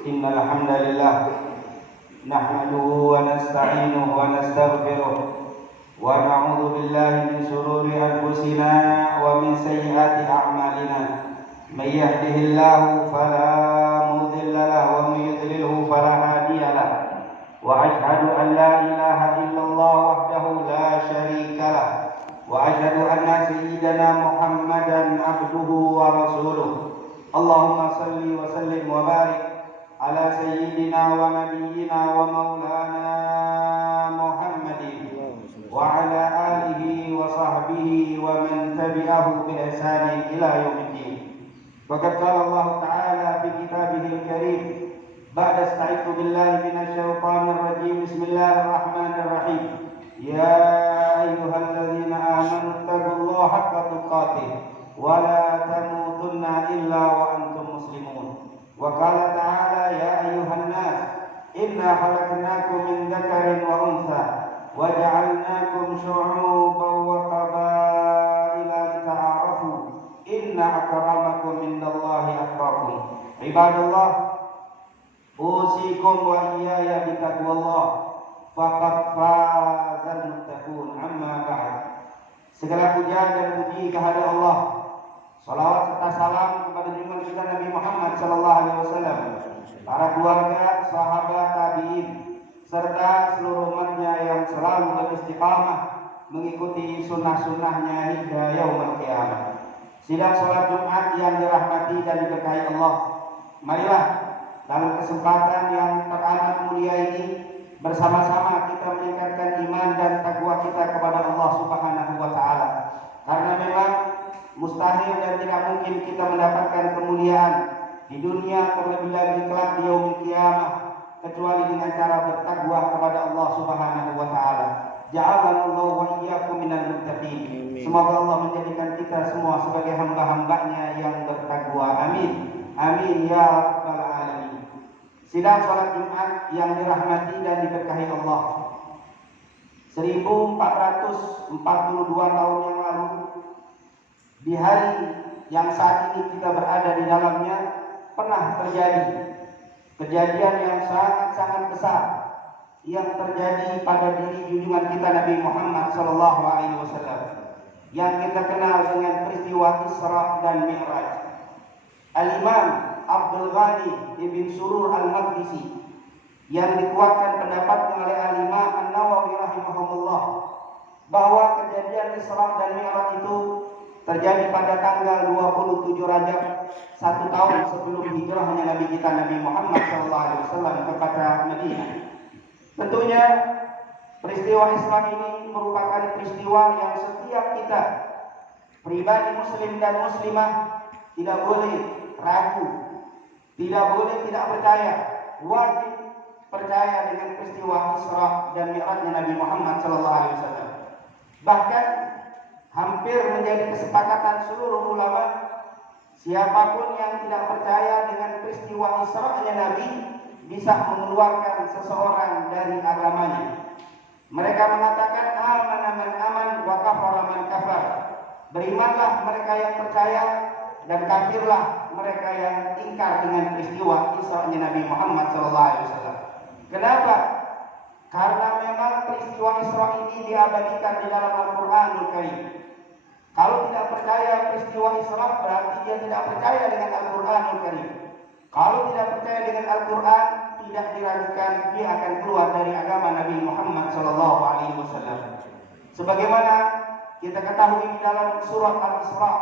إن الحمد لله نحمده ونستعينه ونستغفره ونعوذ بالله من شرور أنفسنا ومن سيئات أعمالنا. من يهده الله فلا مضل له ومن يضلله فلا هادي له. وأشهد أن لا إله إلا الله وحده لا شريك له. وأشهد أن سيدنا محمدا عبده ورسوله. اللهم صل وسلم وبارك على سيدنا ونبينا ومولانا محمد وعلى آله وصحبه ومن تبعه بإحسان إلى يوم الدين. وقد قال الله تعالى في كتابه الكريم بعد استعيذ بالله من الشيطان الرجيم بسم الله الرحمن الرحيم. يا أيها الذين آمنوا اتقوا الله حق تقاته ولا تموتن إلا وأنتم مسلمون. وقال تعالى يا أيها الناس إنا خلقناكم من ذكر وأنثى وجعلناكم شعوبا وقبائل لتعارفوا إن أكرمكم عند الله أتقاكم. عباد الله أوصيكم وإياي بتقوى الله faqad fazal muttaqun. Amma ba'd. Segala puja dan puji kehadirat Allah. Salawat serta salam kepada junjungan kita Nabi Muhammad sallallahu alaihi wasallam, para keluarga, sahabat, tabi'in serta seluruh umatnya yang selalu beristiqamah mengikuti sunnah-sunnahnya hingga yaumul qiyamah. Sidang salat Jumat yang dirahmati dan diberkahi Allah. Marilah dalam kesempatan yang teramat mulia ini bersama-sama kita meningkatkan iman dan takwa kita kepada Allah Subhanahu wa taala. Karena memang mustahil dan tidak mungkin kita mendapatkan kemuliaan di dunia terlebih lagi kelak di yaumul qiyamah kecuali dengan cara bertakwa kepada Allah Subhanahu wa taala. Ja'alana Allah wa iyyakum minal muttaqin. Semoga Allah menjadikan kita semua sebagai hamba-hambanya yang bertakwa. Amin. Amin ya rabbal alamin. Sidang salat Jumat yang dirahmati dan diberkahi Allah. 1442 tahun yang lalu, di hari yang saat ini kita berada di dalamnya, pernah terjadi kejadian yang sangat-sangat besar yang terjadi pada diri junjungan kita Nabi Muhammad SAW, yang kita kenal dengan peristiwa Isra dan Mi'raj. Al-Imam Abdul Ghani ibn Surur al-Maqdisi yang dikuatkan pendapatnya oleh Al-Imam An-Nawawi rahimahumullah bahwa kejadian Isra dan Mi'raj itu terjadi pada tanggal 27 Rajab, 1 tahun sebelum hijrahnya Nabi kita Nabi Muhammad SAW ke kota Madinah. Tentunya peristiwa Isra ini merupakan peristiwa yang setiap kita pribadi muslim dan muslimah tidak boleh ragu, tidak boleh tidak percaya, wajib percaya dengan peristiwa Isra dan Mi'rajnya Nabi Muhammad SAW. Bahkan hampir menjadi kesepakatan seluruh ulama, siapapun yang tidak percaya dengan peristiwa Isra-nya Nabi bisa mengeluarkan seseorang dari agamanya. Mereka mengatakan amana man aman wa kafara man kafar. Berimanlah mereka yang percaya dan kafirlah mereka yang ingkar dengan peristiwa Isra-nya Nabi Muhammad SAW. Kenapa? Karena memang peristiwa Isra ini diabadikan di dalam Al-Quranul Karim. Kalau tidak percaya peristiwa Isra berarti dia tidak percaya dengan Al-Quranul Karim. Kalau tidak percaya dengan Al-Quran, tidak diragukan dia akan keluar dari agama Nabi Muhammad SAW. Sebagaimana kita ketahui di dalam surat Al-Isra,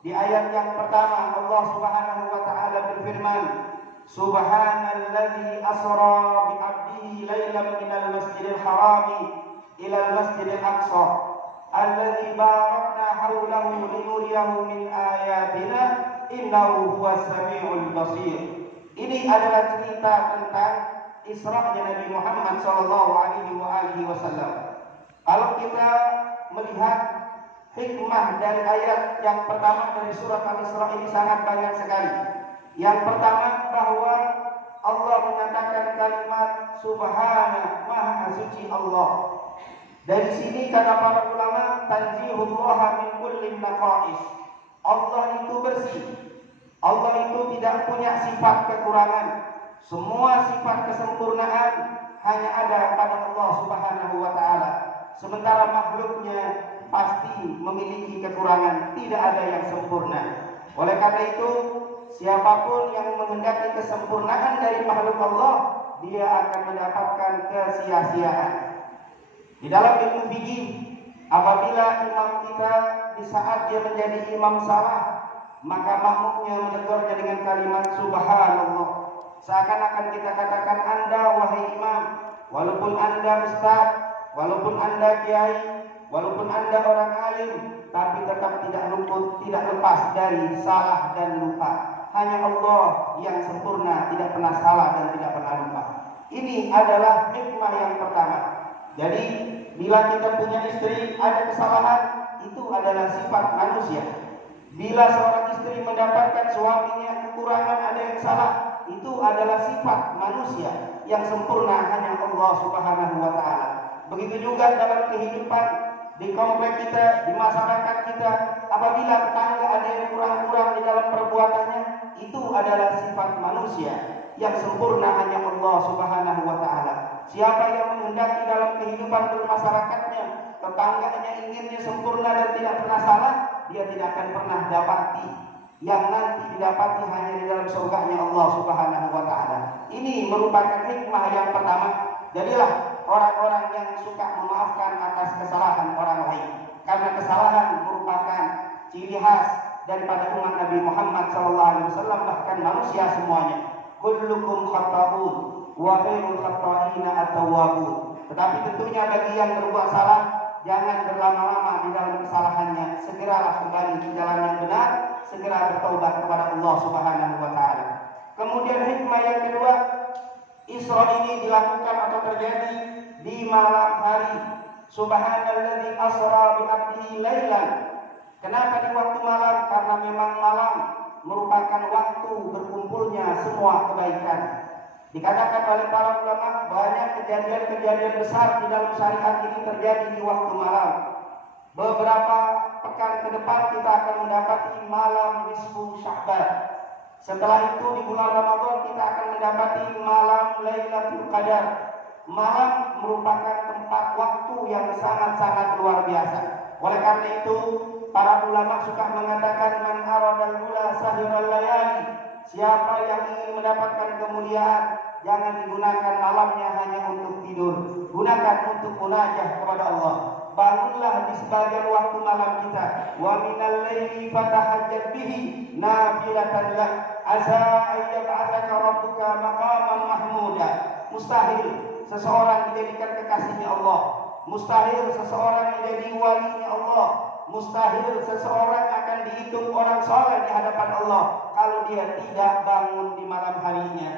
di ayat yang pertama Allah Subhanahu wa taala berfirman, Subhanalladzi asra bi 'abdihi lailan minal masjidil harami ilal masjidil aqsa alladzi barakna haulahu linuriyahu min ayatina innahu huwas samiul basir. Ini adalah cerita tentang Isra-nya Nabi Muhammad sallallahu alaihi wasallam. Kalau kita melihat hikmah dari ayat yang pertama dari surat Al-Isra ini sangat banyak sekali. Yang pertama bahwa Allah mengatakan kalimat Subhana, Maha Suci Allah. Dari sini kata para ulama, tanzihullah min kulli naqais. Allah itu bersih. Allah itu tidak punya sifat kekurangan. Semua sifat kesempurnaan hanya ada pada Allah Subhanahu wa taala. Sementara makhluknya pasti memiliki kekurangan, tidak ada yang sempurna. Oleh karena itu, siapapun yang menghendaki kesempurnaan dari makhluk Allah, dia akan mendapatkan kesia-siaan. Di dalam ilmu fikih, apabila imam kita di saat dia menjadi imam salah, maka makmumnya menegurnya dengan kalimat subhanallah. Seakan-akan kita katakan, Anda wahai imam, walaupun Anda ustaz, walaupun Anda kiai, walaupun Anda orang alim, tapi tetap tidak lepas dari salah dan lupa. Hanya Allah yang sempurna, tidak pernah salah dan tidak pernah lupa. Ini adalah hikmah yang pertama. Jadi bila kita punya istri ada kesalahan, itu adalah sifat manusia. Bila seorang istri mendapatkan suaminya kekurangan, ada yang salah, itu adalah sifat manusia. Yang sempurna hanya Allah Subhanahu wa taala. Begitu juga dalam kehidupan di komplek kita, di masyarakat kita, apabila tetangga ada yang kurang-kurang di dalam perbuatannya, itu adalah sifat manusia. Yang sempurna hanya Allah Subhanahu wa taala. Siapa yang menghendaki dalam kehidupan bermasyarakatnya, tetangganya inginnya sempurna dan tidak pernah salah, dia tidak akan pernah dapati. Yang nanti didapati hanya di dalam surganya Allah Subhanahu wa taala. Ini merupakan hikmah yang pertama. Jadilah orang-orang yang suka memaafkan atas kesalahan orang lain, karena kesalahan merupakan ciri khas daripada umat Nabi Muhammad SAW, bahkan manusia semuanya. Kullukum khata'un wa khairul khata'ina at-tawwabun. Tetapi tentunya bagi yang berbuat salah, jangan berlama-lama di dalam kesalahannya. Segeralah kembali ke jalan yang benar, segera bertaubat kepada Allah Subhanahu wa taala. Kemudian hikmah yang kedua, Isra ini dilakukan atau terjadi di malam hari. Subhanalladzi asra bi 'abdihi lailan. Kenapa di waktu malam? Karena memang malam merupakan waktu berkumpulnya semua kebaikan. Dikatakan oleh para ulama, banyak kejadian-kejadian besar di dalam syariat ini terjadi di waktu malam. Beberapa pekan ke depan kita akan mendapati malam nisfu Sya'ban. Setelah itu di bulan Ramadan kita akan mendapati malam Lailatul Qadar. Malam merupakan tempat waktu yang sangat-sangat luar biasa. Oleh karena itu, para ulama suka mengatakan man aradal ula sahiral layali. Siapa yang ingin mendapatkan kemuliaan, jangan digunakan malamnya hanya untuk tidur. Gunakan untuk munajah kepada Allah. Bangunlah di sebagian waktu malam kita. Wa minal laili fatahajjat bihi nafilatan lak asa ayyab'atsaka rabbuka maqaman mahmuda. Mustahil seseorang dijadikan kekasihnya Allah. Mustahil seseorang menjadi walinya Allah. Mustahil seseorang akan dihitung orang saleh di hadapan Allah kalau dia tidak bangun di malam harinya.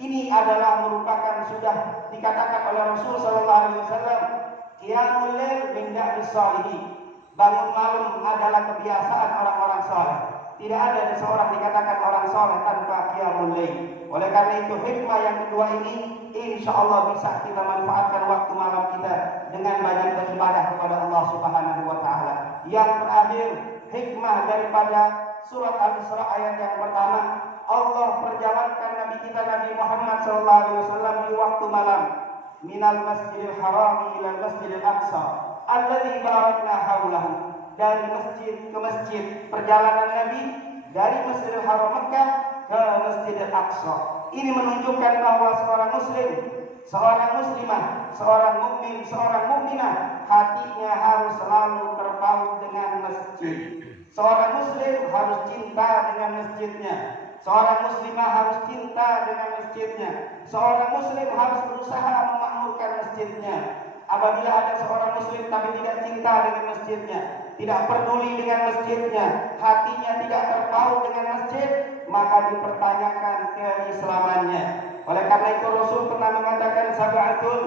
Ini adalah merupakan sudah dikatakan oleh Rasul sallallahu alaihi wasallam, qiyamul lail min da'bis shalihin. Bangun malam adalah kebiasaan orang-orang saleh. Tidak ada seseorang dikatakan orang saleh tanpa qiyamul lail. Oleh karena itu hikmah yang kedua ini insyaallah bisa kita manfaatkan waktu malam kita dengan banyak beribadah kepada Allah Subhanahu wa taala. Yang terakhir, hikmah daripada surat Al-Isra ayat yang pertama, Allah perjalankan Nabi kita Nabi Muhammad SAW di waktu malam, minal masjidil haram ila masjidil aqsa alladzi barakna haulahu. Dari masjid ke masjid, perjalanan Nabi dari Masjidil Haram Mekah ke Masjidil Aqsa. Ini menunjukkan bahwa seorang muslim, seorang muslimah, seorang mukmin, seorang mukminah, hatinya harus selalu terpaut dengan masjid. Seorang muslim harus cinta dengan masjidnya. Seorang muslimah harus cinta dengan masjidnya. Seorang muslim harus berusaha memakmurkan masjidnya. Apabila ada seorang muslim tapi tidak cinta dengan masjidnya, tidak peduli dengan masjidnya, hatinya tidak terpaut dengan masjid, maka dipertanyakan keislamannya. Oleh karena itu Rasul pernah mengatakan sab'atun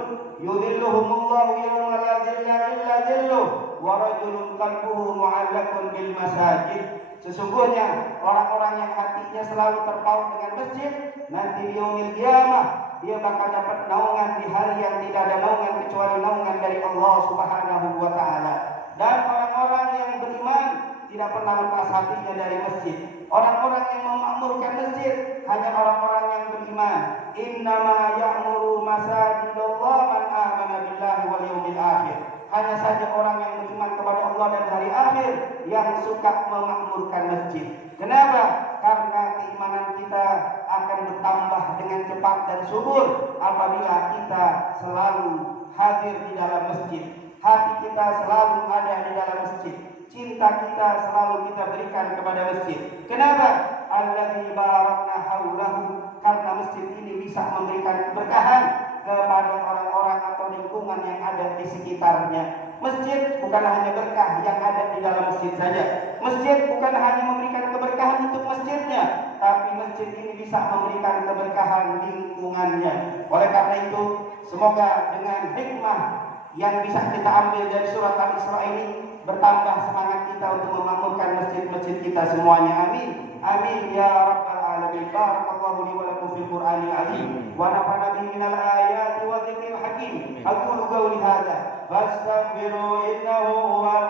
yudhilluhumullahu yawma la dhilla illa dhilluh wa rajulun qalbuhu mu'allaqun bil masajid. Sesungguhnya orang-orang yang hatinya selalu terpaut dengan masjid, nanti di yaumil qiyamah dia bakal dapat naungan di hari yang tidak ada naungan kecuali naungan dari Allah Subhanahu wa taala. Dan orang-orang yang beriman tidak pernah lepas hatinya dari masjid. Orang-orang yang memakmurkan masjid hanya orang-orang yang beriman. innama ya'muru masajidallah man amana billahi wal yawmil akhir. Hanya saja orang yang beriman kepada Allah dan hari akhir yang suka memakmurkan masjid. Kenapa? Karena keimanan kita akan bertambah dengan cepat dan subur apabila kita selalu hadir di dalam masjid. Hati kita selalu ada di dalam masjid. Cinta kita selalu kita berikan kepada masjid. Kenapa? Alladzi barakna haulahu. Karena masjid ini bisa memberikan keberkahan kepada orang-orang atau lingkungan yang ada di sekitarnya. Masjid bukan hanya berkah yang ada di dalam masjid saja. Masjid bukan hanya memberikan keberkahan untuk masjidnya, tapi masjid ini bisa memberikan keberkahan lingkungannya. Oleh karena itu, semoga dengan hikmah yang bisa kita ambil dari surat Al-Isra ini bertambah semangat kita untuk memakmurkan masjid-masjid kita semuanya. Amin. Amin ya rabbal alamin. Barakallahu li wa lakum fil Qur'anil azim wa nafa'ana bihi minal ayati wa dzikril hakim. Aqulu qawli hadza fastaghfiru innahu huwal